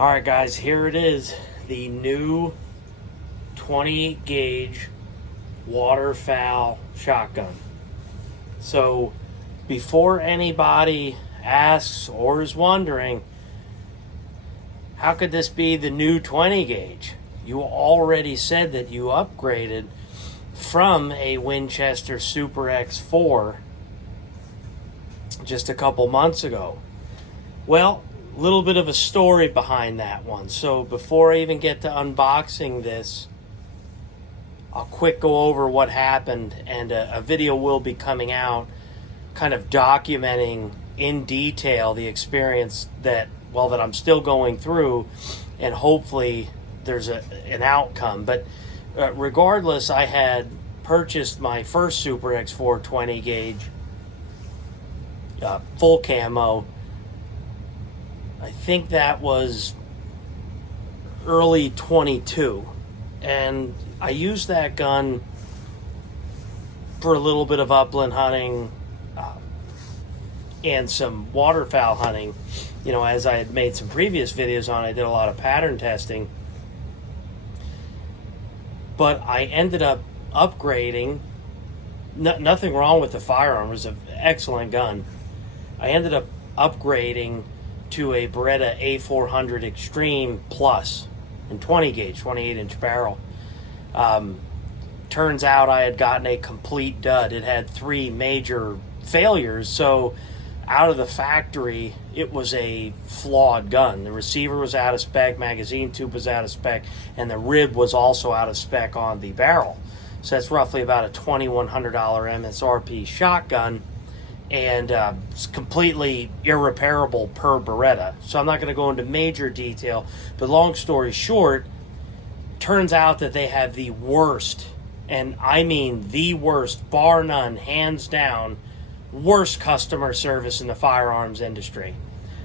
Alright guys, here it is. The new 20 gauge waterfowl shotgun. So before anybody asks or is wondering, how could this be the new 20 gauge? You already said that you upgraded from a Winchester Super X4 just a couple months ago. Well, a little bit of a story behind that one. So before I even get to unboxing this, I'll quick go over what happened, and a video will be coming out kind of documenting in detail the experience that I'm still going through, and hopefully there's an outcome. But regardless, I had purchased my first Super X4 20 gauge full camo. I think that was early 22, and I used that gun for a little bit of upland hunting and some waterfowl hunting. You know, as I had made some previous videos on, I did a lot of pattern testing, but I ended up upgrading. Nothing wrong with the firearm, it was an excellent gun. I ended up upgrading to a Beretta A400 Extreme Plus in 20 gauge, 28-inch barrel. Turns out I had gotten a complete dud. It had 3 major failures, so out of the factory, it was a flawed gun. The receiver was out of spec, magazine tube was out of spec, and the rib was also out of spec on the barrel. So that's roughly about a $2,100 MSRP shotgun, and it's completely irreparable per Beretta. So I'm not going to go into major detail, but long story short, turns out that they have the worst, and I mean the worst, bar none, hands down, worst customer service in the firearms industry.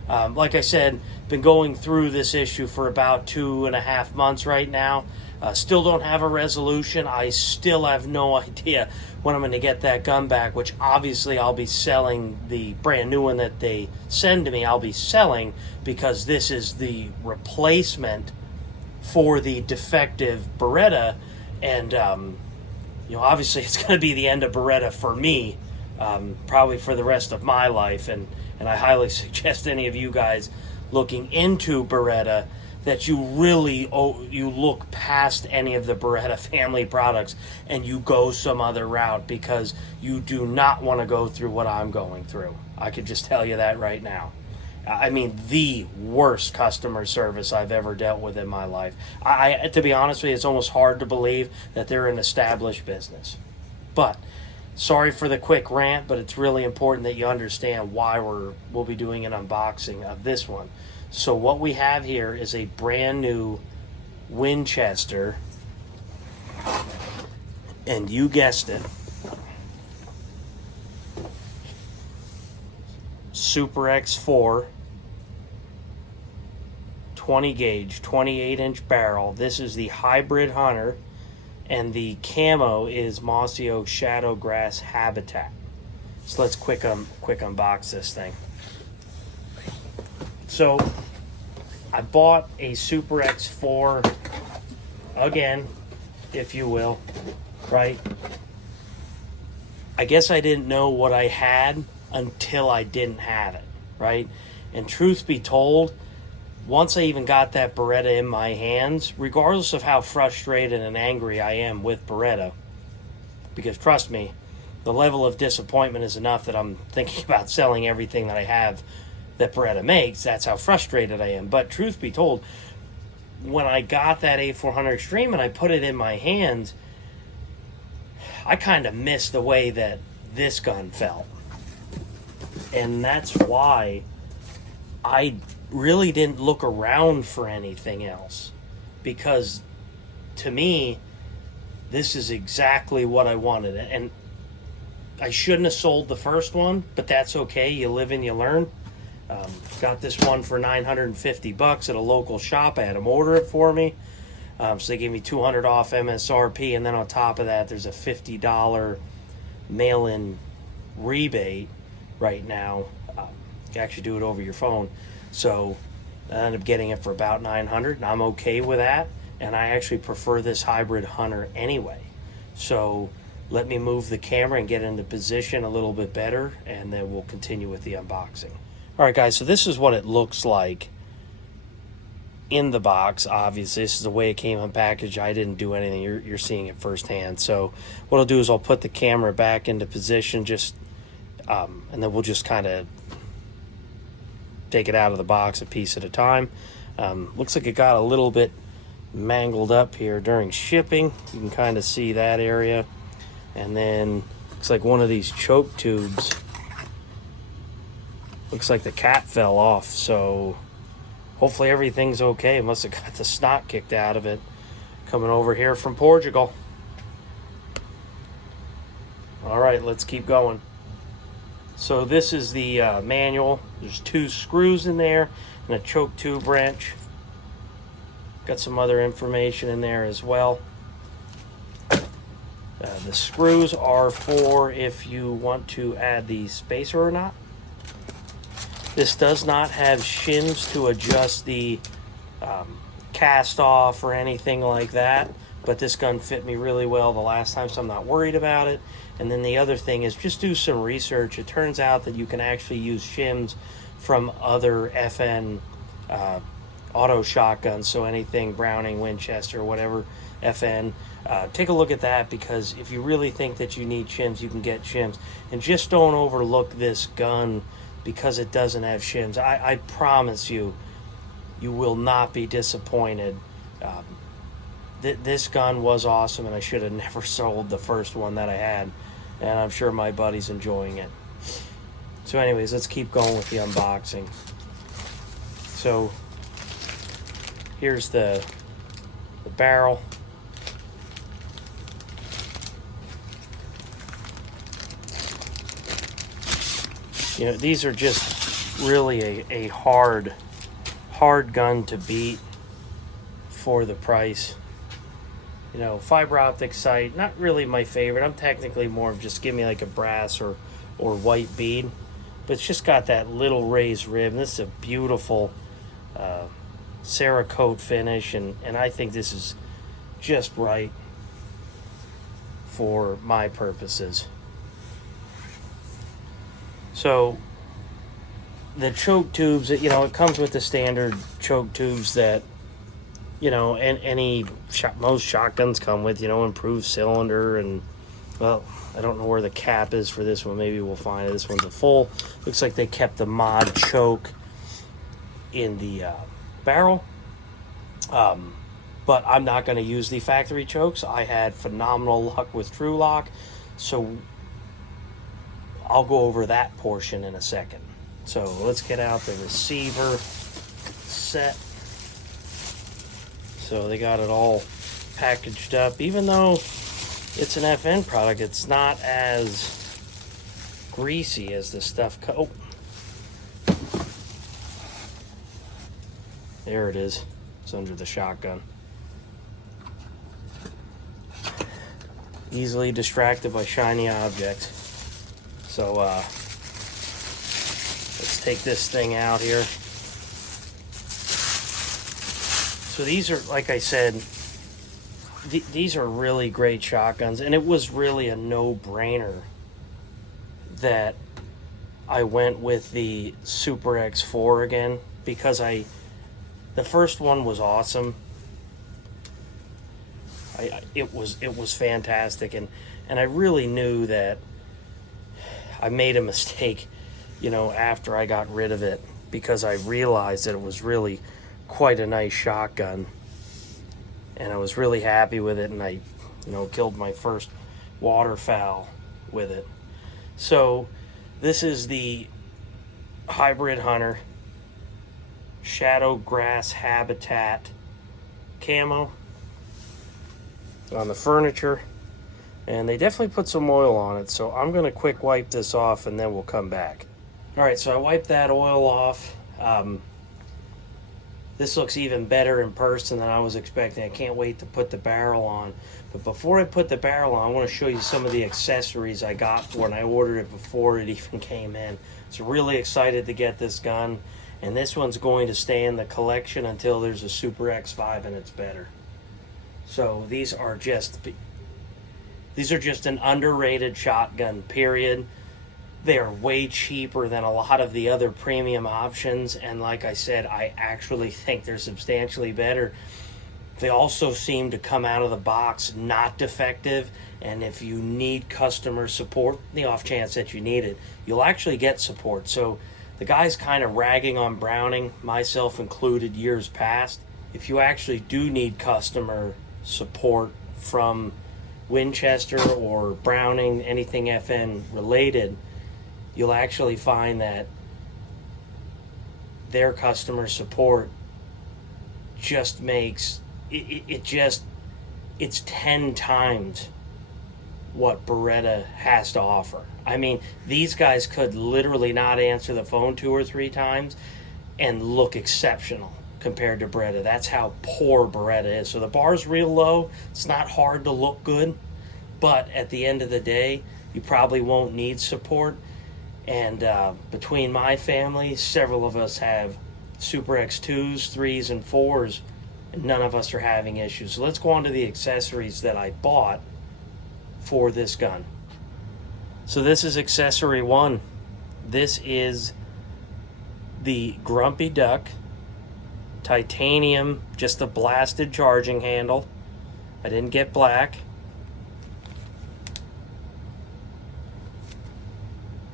Like I said, been going through this issue for about 2.5 months right now. Still don't have a resolution. I still have no idea when I'm going to get that gun back, which obviously I'll be selling. The brand new one that they send to me, I'll be selling, because this is the replacement for the defective Beretta. And, you know, obviously it's going to be the end of Beretta for me, probably for the rest of my life. And I highly suggest any of you guys looking into Beretta that you really you look past any of the Beretta family products and you go some other route, because you do not want to go through what I'm going through. I could just tell you that right now. I mean, the worst customer service I've ever dealt with in my life. To be honest with you, it's almost hard to believe that they're an established business. But sorry for the quick rant, but it's really important that you understand why we'll be doing an unboxing of this one. So what we have here is a brand new Winchester, and you guessed it, Super X4 20 gauge, 28-inch barrel. This is the Hybrid Hunter, and the camo is Mossy Oak Shadowgrass Habitat. So let's quick unbox this thing. So I bought a Super X4 again, if you will, right? I guess I didn't know what I had until I didn't have it, right? And truth be told, once I even got that Beretta in my hands, regardless of how frustrated and angry I am with Beretta, because trust me, the level of disappointment is enough that I'm thinking about selling everything that I have that Beretta makes. That's how frustrated I am. But truth be told, when I got that A400 Extreme and I put it in my hands, I kind of missed the way that this gun felt. And that's why I really didn't look around for anything else, because to me, this is exactly what I wanted. And I shouldn't have sold the first one, but that's okay. You live and you learn. Got this one for $950 at a local shop. I had them order it for me. So they gave me $200 off MSRP, and then on top of that, there's a $50 mail-in rebate right now. You can actually do it over your phone. So I ended up getting it for about $900, and I'm okay with that. And I actually prefer this Hybrid Hunter anyway. So let me move the camera and get into position a little bit better, and then we'll continue with the unboxing. All right, guys, so this is what it looks like in the box. Obviously, this is the way it came unpackaged. I didn't do anything. You're seeing it firsthand. So what I'll do is I'll put the camera back into position, and then we'll just kind of take it out of the box a piece at a time. Looks like it got a little bit mangled up here during shipping. You can kind of see that area. And then looks like one of these choke tubes, looks like the cap fell off. So hopefully everything's okay. Must have got the snot kicked out of it coming over here from Portugal. All right, let's keep going. So this is the manual. There's 2 screws in there and a choke tube wrench. Got some other information in there as well. The screws are for if you want to add the spacer or not. This does not have shims to adjust the cast off or anything like that, but this gun fit me really well the last time, so I'm not worried about it. And then the other thing is just do some research. It turns out that you can actually use shims from other FN auto shotguns, so anything Browning, Winchester, whatever FN. Take a look at that, because if you really think that you need shims, you can get shims. And just don't overlook this gun because it doesn't have shims. I promise you, you will not be disappointed. This gun was awesome, and I should have never sold the first one that I had. And I'm sure my buddy's enjoying it. So anyways, let's keep going with the unboxing. So here's the barrel. You know, these are just really a hard gun to beat for the price. You know, fiber optic sight, not really my favorite. I'm technically more of just give me like a brass or white bead. But it's just got that little raised rib. And this is a beautiful Cerakote finish. And I think this is just right for my purposes. So the choke tubes, you know, it comes with the standard choke tubes that, you know, and most shotguns come with, you know, improved cylinder. And well, I don't know where the cap is for this one. Maybe we'll find it. This one's a full. Looks like they kept the mod choke in the barrel. But I'm not going to use the factory chokes. I had phenomenal luck with True Lock, so I'll go over that portion in a second. So let's get out the receiver set. So they got it all packaged up. Even though it's an FN product, it's not as greasy as the stuff. Oh, there it is. It's under the shotgun. Easily distracted by shiny objects. So let's take this thing out here. So these are, like I said, these are really great shotguns, and it was really a no-brainer that I went with the Super X4 again, because the first one was awesome. It was fantastic, and I really knew that I made a mistake, you know, after I got rid of it, because I realized that it was really quite a nice shotgun, and I was really happy with it, and I, you know, killed my first waterfowl with it. So this is the Hybrid Hunter Shadow Grass Habitat camo on the furniture, and they definitely put some oil on it, so I'm gonna quick wipe this off and then we'll come back. All right, so I wiped that oil off. This looks even better in person than I was expecting. I can't wait to put the barrel on. But before I put the barrel on, I want to show you some of the accessories I got for it, and I ordered it before it even came in. So really excited to get this gun. and this one's going to stay in the collection until there's a Super X5 and it's better. So these are just an underrated shotgun, period. They are way cheaper than a lot of the other premium options, and like I said, I actually think they're substantially better. They also seem to come out of the box not defective, and if you need customer support, the off chance that you need it, you'll actually get support. So the guys kind of ragging on Browning, myself included, years past. If you actually do need customer support from Winchester or Browning, anything FN related, you'll actually find that their customer support just makes it's 10 times what Beretta has to offer. I mean, these guys could literally not answer the phone 2 or 3 times and look exceptional compared to Beretta. That's how poor Beretta is. So the bar's real low. It's not hard to look good, but at the end of the day, you probably won't need support. And between my family, several of us have Super X2s, 3s, and 4s, and none of us are having issues. So let's go on to the accessories that I bought for this gun. So this is accessory 1. This is the Grumpy Duck titanium, just the blasted charging handle. I didn't get black.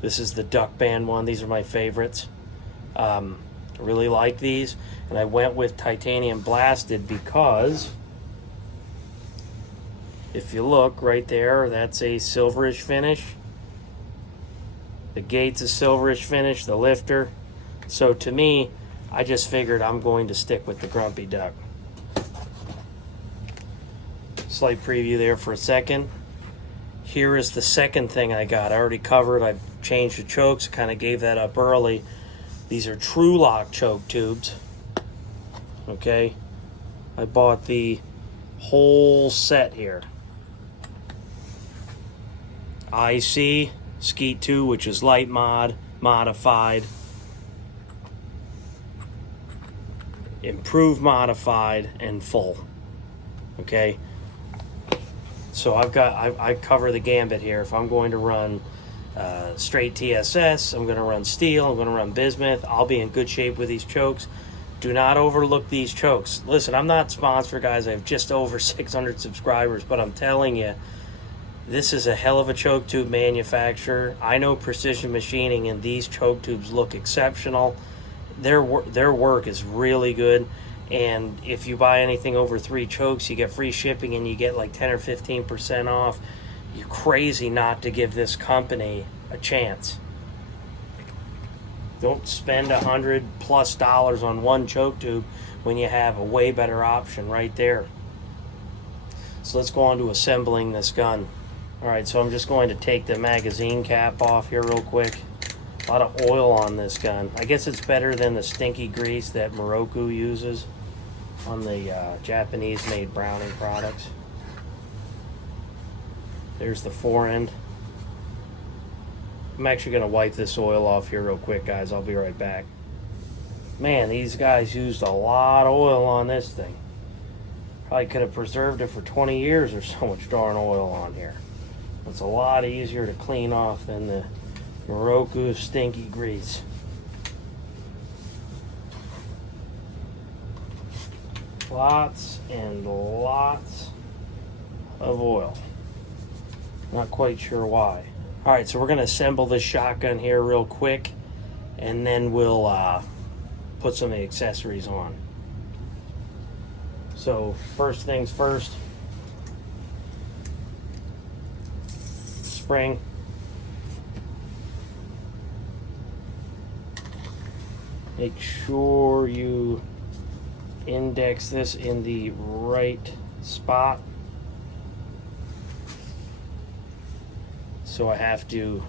This is the Duck Band one. These are my favorites. I really like these, and I went with titanium blasted because if you look right there, that's a silverish finish. The gate's a silverish finish, the lifter. So to me, I just figured I'm going to stick with the Grumpy Duck. Slight preview there for a second. Here is the second thing I got. I already covered, I've changed the chokes, kind of gave that up early. These are True Lock choke tubes. Okay, I bought the whole set here. IC, Skeet 2, which is light mod, modified, improved modified, and full. Okay, so I cover the gambit here. If I'm going to run straight TSS, I'm going to run steel, I'm going to run bismuth, I'll be in good shape with these chokes. Do not overlook these chokes. Listen, I'm not sponsored, guys. I have just over 600 subscribers, but I'm telling you, this is a hell of a choke tube manufacturer. I know Precision Machining, and these choke tubes look exceptional. Their work is really good, and if you buy anything over 3 chokes, you get free shipping, and you get like 10 or 15% off. You're crazy not to give this company a chance. Don't spend $100+ on one choke tube when you have a way better option right there. So let's go on to assembling this gun. Alright, so I'm just going to take the magazine cap off here real quick. A lot of oil on this gun. I guess it's better than the stinky grease that Moroku uses on the Japanese-made Browning products. There's the fore end. I'm actually going to wipe this oil off here real quick, guys. I'll be right back. Man, these guys used a lot of oil on this thing. Probably could have preserved it for 20 years or so much darn oil on here. It's a lot easier to clean off than the Moroku stinky grease. Lots and lots of oil. Not quite sure why. Alright, so we're going to assemble this shotgun here real quick, and then we'll put some of the accessories on. So, first things first. Spring. Make sure you index this in the right spot. So I have to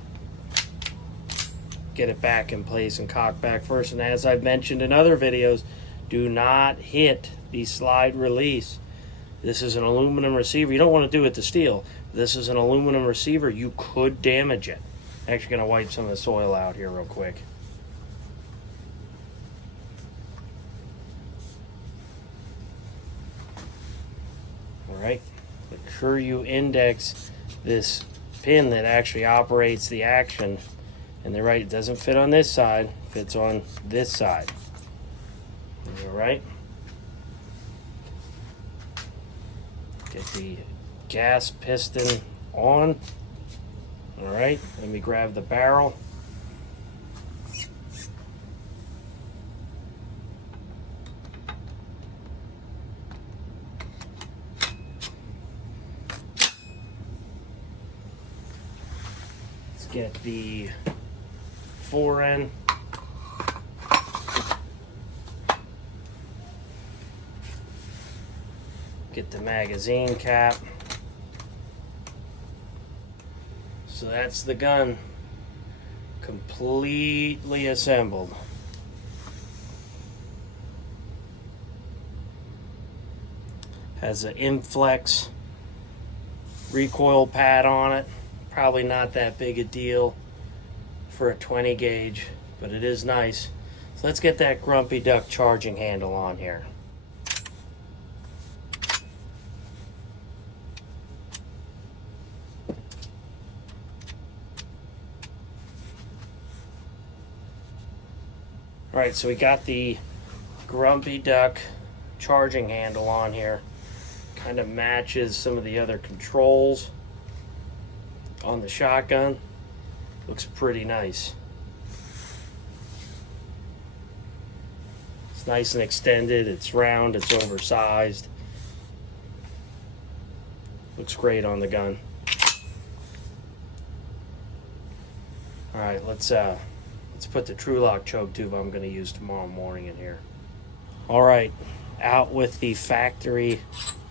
get it back in place and cock back first. And as I've mentioned in other videos, do not hit the slide release. This is an aluminum receiver. You don't want to do it to steel. This is an aluminum receiver. You could damage it. I'm actually going to wipe some of this oil out here real quick. right, make sure you index this pin that actually operates the action. And they're right, it doesn't fit on this side, it fits on this side. All right. Get the gas piston on. All right, let me grab the barrel. Let's get the fore end. Get the magazine cap. So that's the gun completely assembled. Has an Inflex recoil pad on it. Probably not that big a deal for a 20 gauge, but it is nice. So let's get that Grumpy Duck charging handle on here. All right, so we got the Grumpy Duck charging handle on here. Kind of matches some of the other controls on the shotgun. Looks pretty nice. It's nice and extended, it's round, it's oversized. Looks great on the gun. All right, let's put the True-Lock choke tube I'm going to use tomorrow morning in here. All right, out with the factory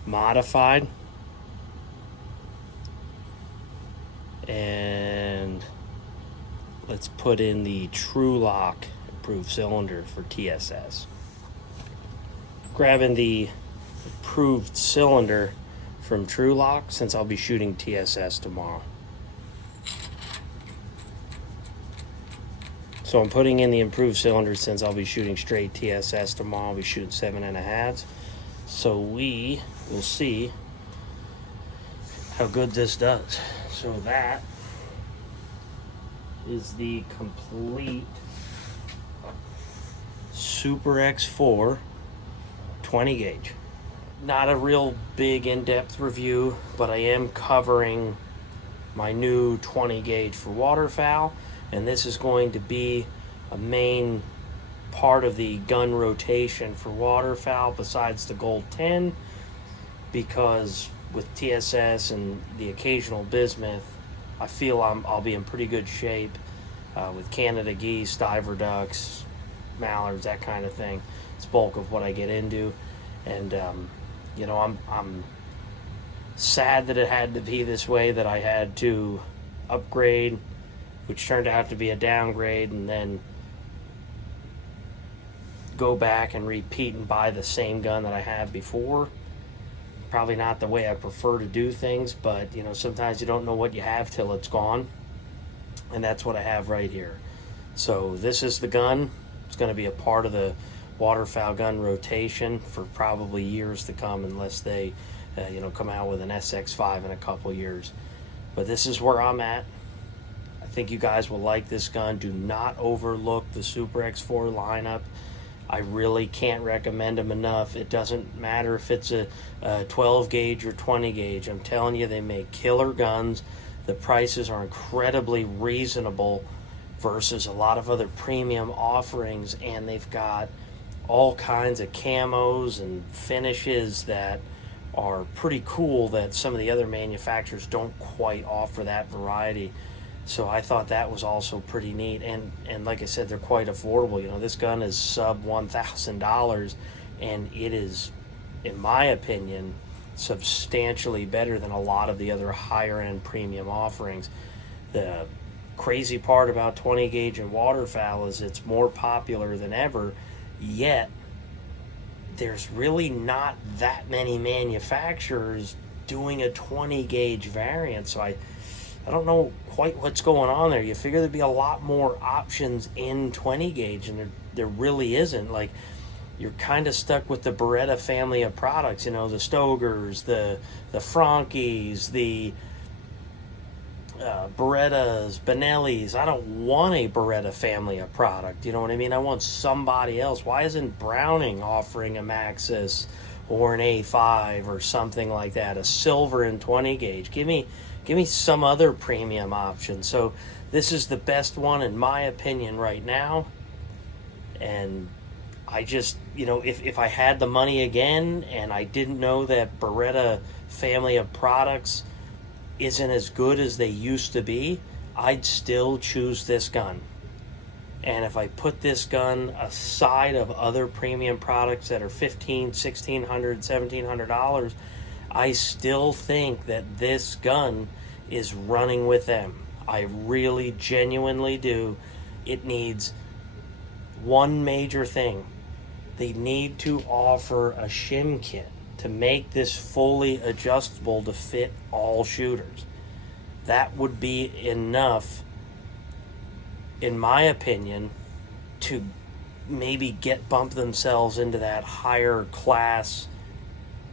modified. And let's put in the True-Lock improved cylinder for TSS. Grabbing the improved cylinder from True-Lock since I'll be shooting TSS tomorrow. So I'm putting in the improved cylinder since I'll be shooting straight TSS tomorrow. I'll be shooting 7.5s. So we will see how good this does. So that is the complete Super X4 20 gauge. Not a real big in-depth review, but I am covering my new 20 gauge for waterfowl. And this is going to be a main part of the gun rotation for waterfowl besides the Gold 10, because with TSS and the occasional bismuth, I feel I'll be in pretty good shape with Canada geese, diver ducks, mallards, that kind of thing. It's bulk of what I get into, and you know, I'm sad that it had to be this way, that I had to upgrade, which turned out to be a downgrade, and then go back and repeat and buy the same gun that I had before. Probably not the way I prefer to do things, but you know, sometimes you don't know what you have till it's gone, and that's what I have right here. So this is the gun. It's going to be a part of the waterfowl gun rotation for probably years to come, unless they you know, come out with an SX5 in a couple years. But this is where I'm at. I think you guys will like this gun. Do not overlook the Super X4 lineup. I really can't recommend them enough. It doesn't matter if it's a 12 gauge or 20 gauge. I'm telling you, they make killer guns. The prices are incredibly reasonable versus a lot of other premium offerings, and they've got all kinds of camos and finishes that are pretty cool that some of the other manufacturers don't quite offer that variety. So I thought that was also pretty neat, and like I said, they're quite affordable. You know, this gun is sub $1,000, and it is, in my opinion, substantially better than a lot of the other higher end premium offerings. The crazy part about 20 gauge and waterfowl is it's more popular than ever, yet there's really not that many manufacturers doing a 20 gauge variant. So I don't know quite what's going on there. You figure there'd be a lot more options in 20 gauge, and there really isn't. Like, you're kind of stuck with the Beretta family of products, you know, the Stogers, the Frankies, the Berettas, Benellis. I don't want a Beretta family of product, you know what I mean? I want somebody else. Why isn't Browning offering a Maxxis or an A5 or something like that, a silver and 20 gauge? Give me some other premium option. So this is the best one in my opinion right now. And I just, you know, if I had the money again and I didn't know that Beretta family of products isn't as good as they used to be, I'd still choose this gun. And if I put this gun aside of other premium products that are $1,500, $1,600, $1,700, I still think that this gun is running with them. I really genuinely do. It needs one major thing. They need to offer a shim kit to make this fully adjustable to fit all shooters. That would be enough, in my opinion, to maybe bump themselves into that higher class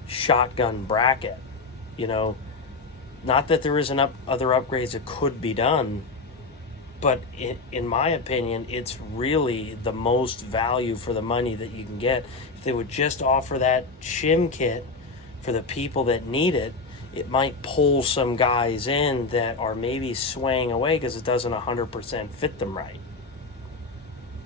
shotgun bracket. You know, not that there isn't other upgrades that could be done, but in my opinion, it's really the most value for the money that you can get. If they would just offer that shim kit for the people that need it, it might pull some guys in that are maybe swaying away because it doesn't 100% fit them right.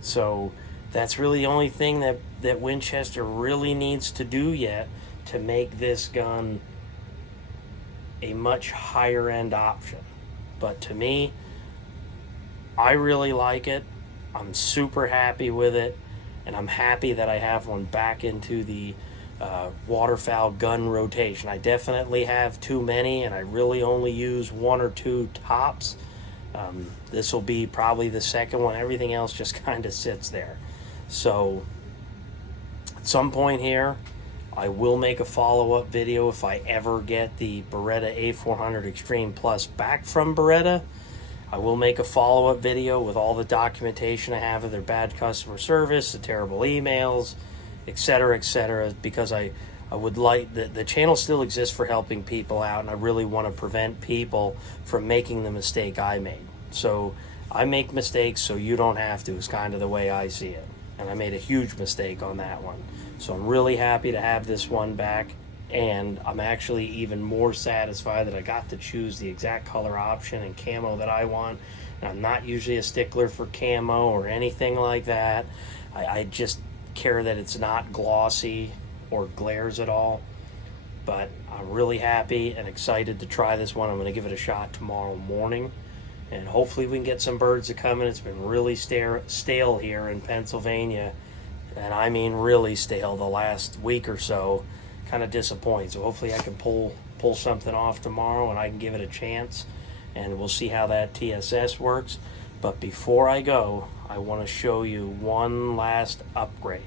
So that's really the only thing that Winchester really needs to do yet to make this gun a much higher end option. But to me, I really like it. I'm super happy with it, and I'm happy that I have one back into the waterfowl gun rotation. I definitely have too many, and I really only use one or two tops. This will be probably the second one. Everything else just kind of sits there. So at some point here, I will make a follow-up video if I ever get the Beretta A400 Extreme Plus back from Beretta. I will make a follow-up video with all the documentation I have of their bad customer service, the terrible emails, etc., because I would like, the channel still exists for helping people out, and I really want to prevent people from making the mistake I made. So I make mistakes so you don't have to, is kind of the way I see it. And I made a huge mistake on that one. So I'm really happy to have this one back. And I'm actually even more satisfied that I got to choose the exact color option and camo that I want. And I'm not usually a stickler for camo or anything like that. I just care that it's not glossy or glares at all. But I'm really happy and excited to try this one. I'm going to give it a shot tomorrow morning. And hopefully we can get some birds to come in. It's been really stale here in Pennsylvania. And I mean really stale the last week or so. Kind of disappointing. So hopefully I can pull something off tomorrow and I can give it a chance, and we'll see how that TSS works. But before I go, I want to show you one last upgrade.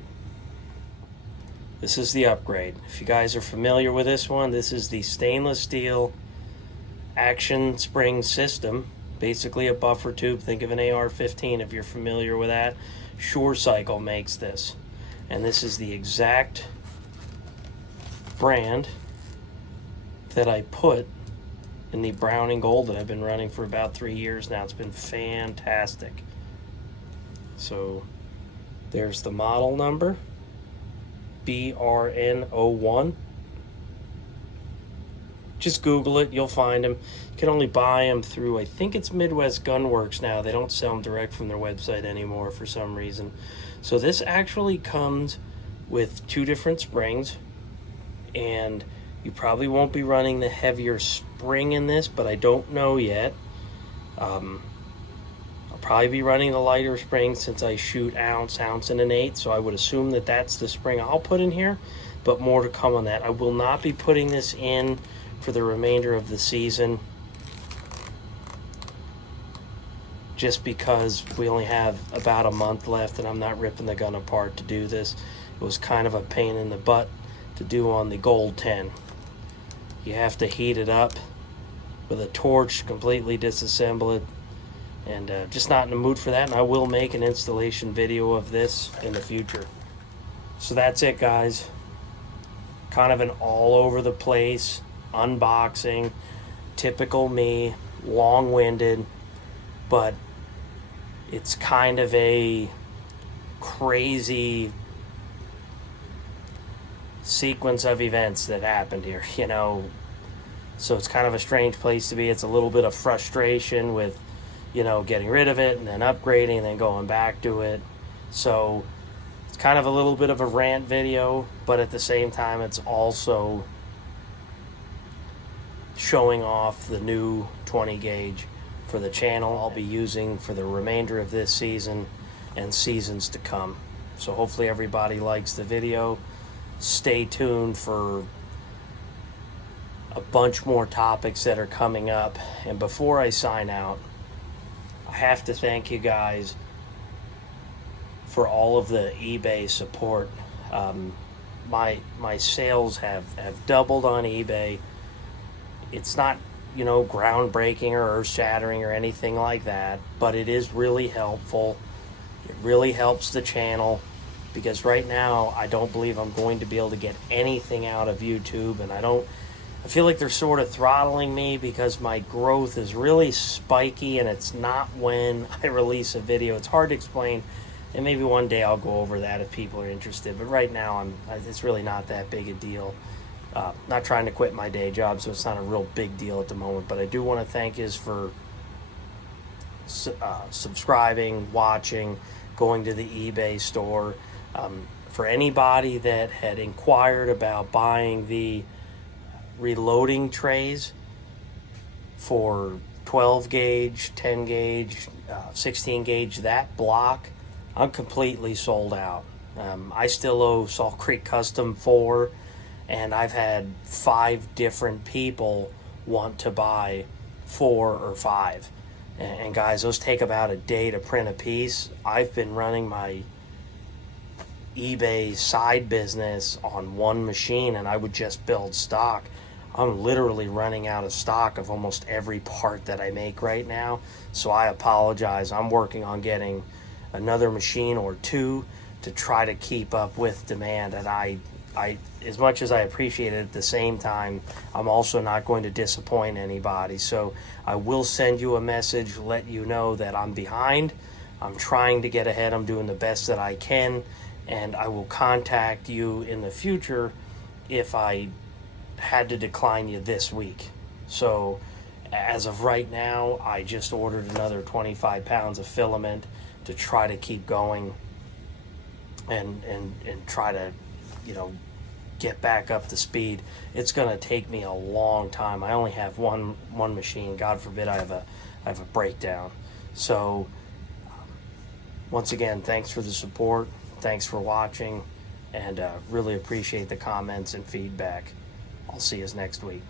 This is the upgrade. If you guys are familiar with this one, this is the stainless steel action spring system, basically a buffer tube. Think of an AR-15 if you're familiar with that. Sure Cycle makes this, and this is the exact brand that I put in the Browning Gold that I've been running for about 3 years now. It's been fantastic. So there's the model number, BRN01. Just Google it, you'll find them. You can only buy them through, I think it's Midwest Gunworks now. They don't sell them direct from their website anymore for some reason. So this actually comes with 2 different springs, and you probably won't be running the heavier spring in this, but I don't know yet. I'll probably be running the lighter spring since I shoot ounce, and an eighth, so I would assume that that's the spring I'll put in here, but more to come on that. I will not be putting this in for the remainder of the season, just because we only have about a month left and I'm not ripping the gun apart to do this. It was kind of a pain in the butt to do on the Gold 10. You have to heat it up with a torch, completely disassemble it, and just not in the mood for that. And I will make an installation video of this in the future. So that's it, guys. Kind of an all over the place unboxing. Typical me, long winded, but it's kind of a crazy sequence of events that happened here, you know. So it's kind of a strange place to be. It's a little bit of frustration with, you know, getting rid of it and then upgrading and then going back to it. So it's kind of a little bit of a rant video, but at the same time, it's also showing off the new 20 gauge for the channel I'll be using for the remainder of this season and seasons to come. So hopefully everybody likes the video. Stay tuned for a bunch more topics that are coming up. And before I sign out, I have to thank you guys for all of the eBay support. My sales have doubled on eBay. It's not, you know, groundbreaking or earth-shattering or anything like that, but it is really helpful. It really helps the channel, because right now I don't believe I'm going to be able to get anything out of YouTube, and I feel like they're sort of throttling me because my growth is really spiky, and it's not when I release a video. It's hard to explain, and maybe one day I'll go over that if people are interested, but right now it's really not that big a deal. Not trying to quit my day job, so it's not a real big deal at the moment, but I do want to thank you for subscribing, watching, going to the eBay store. For anybody that had inquired about buying the reloading trays for 12 gauge, 10 gauge, 16 gauge, that block, I'm completely sold out. I still owe Salt Creek Custom 4, and I've had 5 different people want to buy 4 or 5. And guys, those take about a day to print a piece. I've been running my eBay side business on one machine, and I would just build stock. I'm literally running out of stock of almost every part that I make right now. So I apologize. I'm working on getting another machine or 2 to try to keep up with demand. And I as much as I appreciate it, at the same time, I'm also not going to disappoint anybody. So I will send you a message, let you know that I'm behind. I'm trying to get ahead. I'm doing the best that I can, and I will contact you in the future if I had to decline you this week. So as of right now, I just ordered another 25 pounds of filament to try to keep going and try to, you know, get back up to speed. It's going to take me a long time. I only have one machine. God forbid I have a breakdown. So once again, thanks for the support. Thanks for watching, and really appreciate the comments and feedback. I'll see you next week.